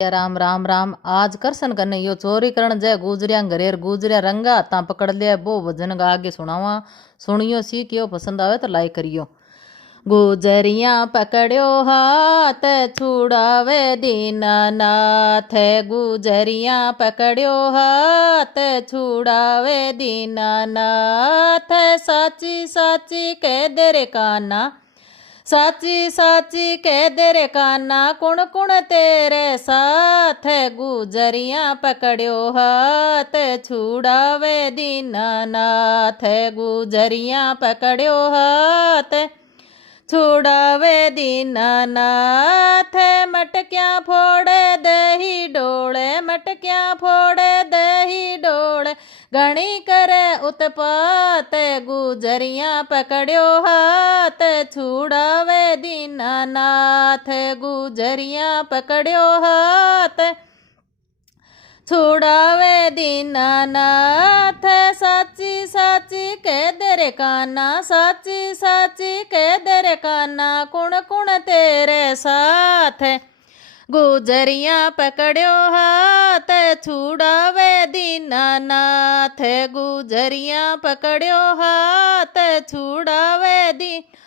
या राम राम राम। आज करसन कने यो चोरी करण जय गुजरिया घरेर गुजरिया रंगा ता पकड़ लिया वो भजन गा आगे सुनावा। सुनियो सी क्यों पसंद आवे तो लाइक करियो। गुजरिया पकड़ो हाथ छुड़ावे दीनानाथ, गुजरिया पकड़ो हाथ छुड़ावे दीनानाथ। साची साची कह दे रे काना, साची साची कह दे रे काना, कुण कुण तेरे साथ। गुजरिया पकड़ो हाथ छुड़ावे दीनानाथ, गुजरिया पकड़ो हाथ छुड़ावे दीनानाथ। मटक्या फोड़े दही डोले, मटक्या फोड़े दही डोले, घणी करे उत्पात। गुजरिया पकड़ो हाथ छुड़ावे दीनानाथ, गुजरिया पकड़ो हाथ छुड़ावे दीनानाथ। साची साची कह दे रे काना, साची साची कह दे रे काना, कुण कुण तेरे साथ। गुजरिया पकड़ो हाथ छुड़ावे दीनानाथ, गुजरिया पकड़ो हाथ छुड़ावे दीनाथ।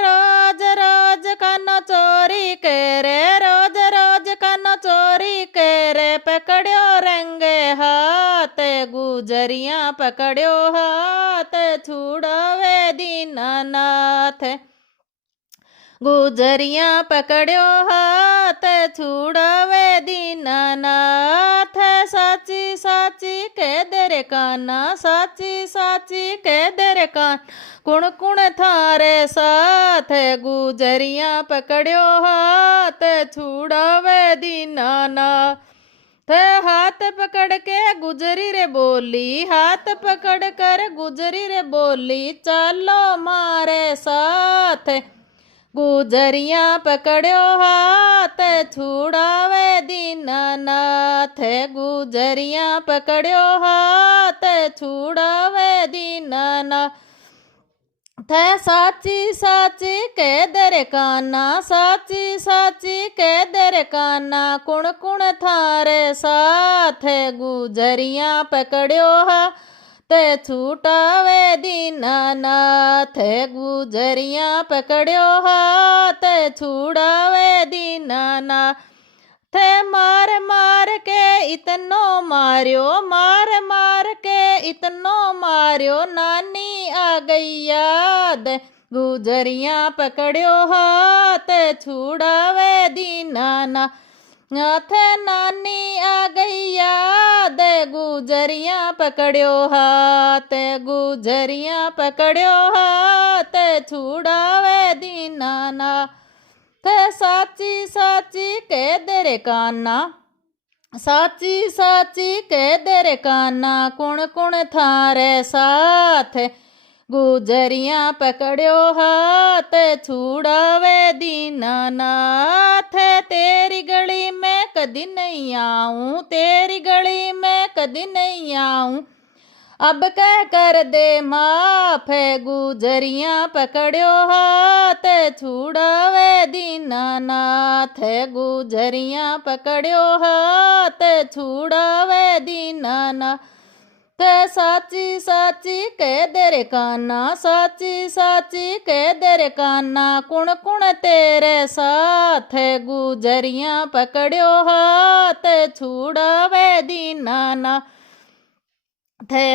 रोज रोज कानो चोरी करे, रोज रोज कानो चोरी करे, पकड़ो रंगे हाथ। गुजरिया पकड़ो हाथ छुड़ावे दीनानाथ, गुजरिया पकड़ो हाथ छुड़ावे दीनानाथ। साची साची कह दे रे काना, साची साची कह दे रे कान, कुण कुण थारे साथ। गुजरिया पकड़ो हाथ छुड़ावे दीनानाथ। हाथ पकड़ के गुजरी रे बोली, हाथ पकड़ कर गुजरी रे बोली, चलो मारे साथ। गुजरिया पकड़ो हाथ छुड़ावे दीनानाथ, गुजरिया पकड़ो हाथ छुड़ावे दीनानाथ। साची साची कह दे रे काना, साची साची कह दे रे काना, कुण कुण थारे साथ। गुजरिया पकड़ो हाथ छुटावे दीनानाथ, गुजरिया पकड़ो हाथ छुड़ावे दीनानाथ। मार मार के इतनो मार्यो, मार मार के इतनो मार्यो, नानी आ गई याद। गुजरिया पकड़ो हाथ छुड़ावे दीनानाथ, नानी आ गई याद। गुजरिया पकड़ो हाथ, गुजरिया पकड़ो हाथ छुड़ावे दीनानाथ। साची साची कह दे रे काना, साची साची कह दे रे काना, कुण कुण थारे साथ। गुजरिया पकड़ो हाथ छुड़ावे दीनानाथ। तेरी गली में कदी नहीं आऊं, तेरी गली में कदी नहीं आऊं, अब कह कर दे माफ। गुजरिया पकड़ो हाथ छुड़ावे दीनानाथ, गुजरिया पकड़ो हाथ छुड़ावे दीनानाथ। साची साची कह दे रे काना, साची साची कह दे रे काना, कुण कुण तेरे साथ। गुजरिया पकड़ो हाथ छुड़ावे दीनानाथ,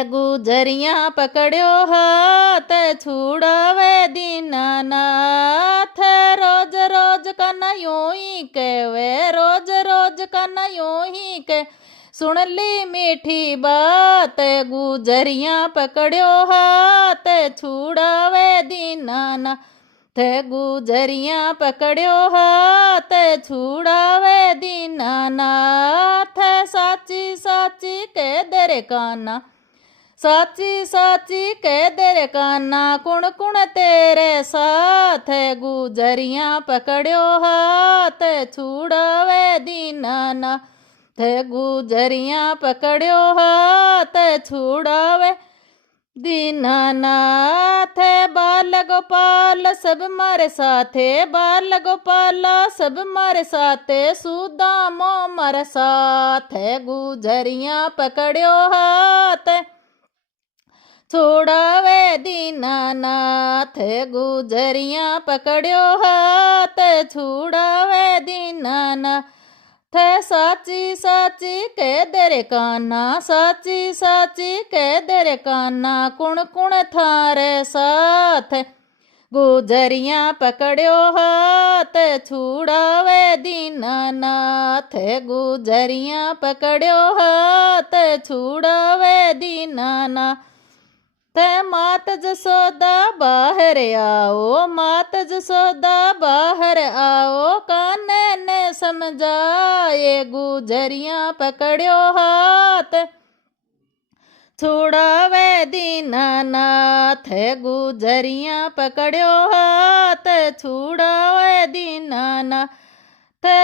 गुजरिया पकड़ो हाथ छुड़ावे दीनानाथ। रोज रोज काना यूं ही कहवे, रोज रोज काना यूं ही कह, सुन ली मीठी बात। गुजरिया पकड़ो हाथ छुड़ावे दीनानाथ, गुजरिया पकड़ो हाथ छुड़ावे दीनानाथ। साची साची कह दे रे काना, साची साची कह दे रे काना, कुण कुण तेरे साथ। गुजरिया पकड़ो हाथ छुड़ावे दीनानाथ, गुजरिया पकड़ो हाथ छुड़ावे दीनानाथ बाल गोपाल सब मारे साथे, बाल गोपाल सब मारे साथे, सुदामो मारे साथ, गुजरिया पकड़ियो हाथ छोड़ावे दीनानाथ, गुजरिया पकड़ियो हाथ छुड़ावे दीनानाथ। साची साची कह दे रे कान्हा, साची साची कह दे रे कान्हा, कुण कुण थारे साथ, गुजरिया पकड़ियो हाथ छुड़ावे दीनानाथ, गुजरिया पकड़ियो हाथ छुड़ावे दीनानाथ। मात जसोदा बाहर आओ, मात जसोदा बाहर आओ, कान्हे ने समझाए, गुजरिया पकड़ियो हाथ छुड़ावे दीनानाथ, गुजरिया पकड़ियो हाथ छुड़ावे दीनानाथ।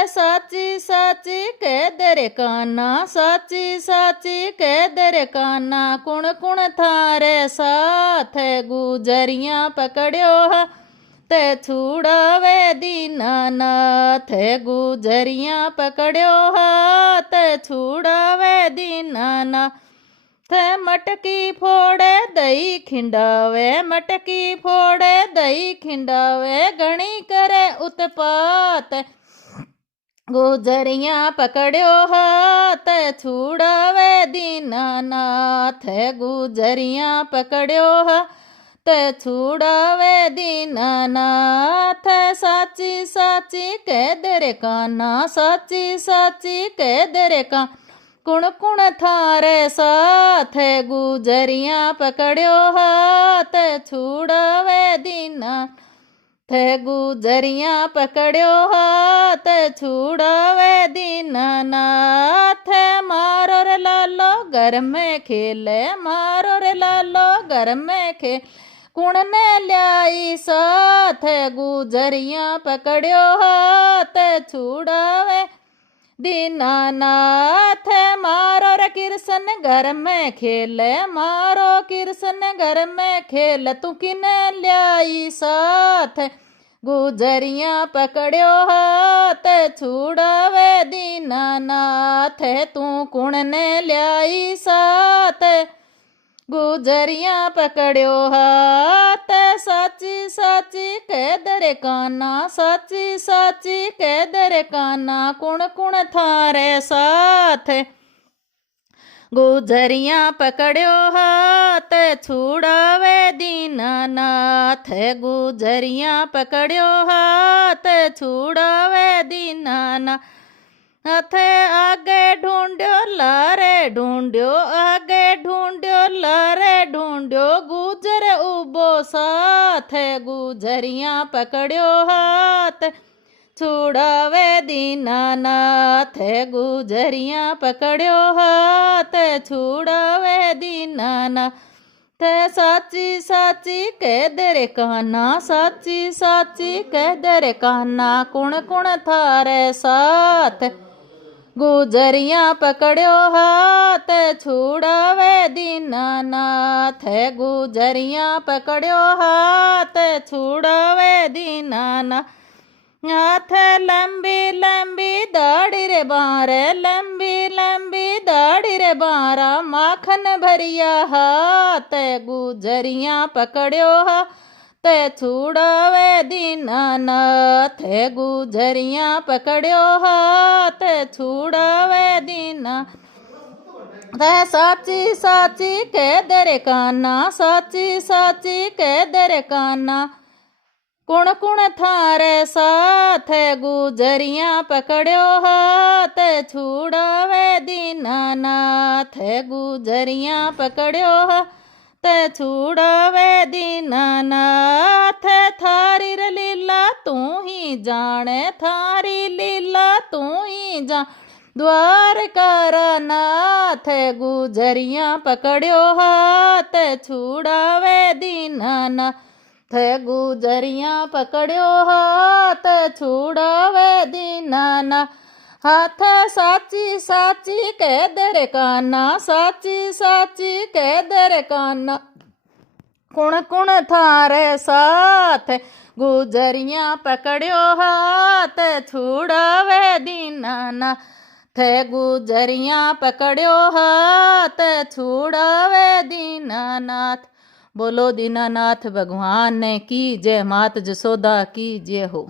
साची साची कह दे रे कान्हा, साची साची कह दे रे कान्हा, कुण कुण थारे साथ, गुजरिया पकड़ियो हाथ छुड़ावे दीनानाथ, गुजरिया पकड़ियो हाथ छुड़ावे दीनानाथ। मटकी फोड़े दही खिंडावे, मटकी फोड़े दही खिंडावे, घणी करे उत्पात, गुजरिया पकड़ियो हाथ छुड़ावे दीनानाथ, गुजरिया पकड़ियो हाथ छुड़ावे दीनानाथ। साची साची कह दे रे कान्हा, साची साची कह दे रे कान्हा, कुण कुण थारे साथ, गुजरिया पकड़ियो हाथ छुड़ावे दीनानाथ, गुजरिया पकड़ियो हाथ छुड़ावे दीनानाथ। मारो रे लालो घर में खेले, मारो रे लालो घर में खेल, कुण ने ल्याई साथ, गुजरिया पकड़ियो हाथ छुड़ावे दीनानाथ। मारो रे कृष्ण घर में खेले, मारो कृष्ण घर में खेल, तू किने ल्याई साथ, गुजरिया पकड़ियो हाथ छुड़ावे दीनानाथ, तू कुण ने ल्याई साथ, गुजरिया पकड़ियो हाथ। साची साची कह दे रे कान्हा, साची साची कह दे रे कान्हा, कुण कुण थारे साथ, गुजरिया पकड़ियो हाथ छुड़ावे दीनानाथ, गुजरिया पकड़ियो हाथ छुड़ावे दीनानाथ। अथे आगे ढूंढ्यो लारे ढूंढ्यो, आगे ढूंढ्यो लारे ढूंढ्यो, गुजर उबो साथ, गुजरिया पकड़ियो हाथ छुड़ावे दीनानाथ, गुजरिया पकड़ियो हाथ छुड़ावे दीनानाथ। साची साची कह दे रे कान्हा, साची साची कह दे रे कान्हा, कुण कुण थारे साथ, गुजरिया पकड़ियो हाथ छुड़ावे दीनानाथ, गुजरिया पकड़ियो हाथ छुड़ावे दीनानाथ। हाथ लंबी लंबी दाढ़ी रे बारे, लंबी लंबी दाढ़ी रे बारा, माखन भरिया हाथ, गुजरिया पकड़ियो हाथ छुड़ावे दीनानाथ, गुजरिया पकड़ियो हाथ छुड़ावे दीनानाथ। साची साची कह दे रे कान्हा, साची साची कह दे रे कान्हा, कुण कुण थारे साथ, गुजरिया पकड़ियो हाथ छुड़ावे दीनानाथ, गुजरिया पकड़ियो हाथ छुड़ावे दीनानाथ। थारी रे लीला तू ही जाने, थारी लीला तू ही जान, द्वारका नाथ, गुजरिया पकड़ियो हाथ छुड़ावे दीनानाथ, गुजरिया पकड़ियो हाथ छुड़ावे दीनानाथ। हाथ साची साची कह दे रे कान्हा, साची साची कह दे रे कान्हा, कुण कुण थारे साथ गुजरिया पकड़ो हाथ छुड़ावे दीनानाथ थे गुजरिया पकड़ो हाथ छुड़ावे दीनानाथ। बोलो दीनानाथ भगवान की जय, मात जसोदा की जय हो।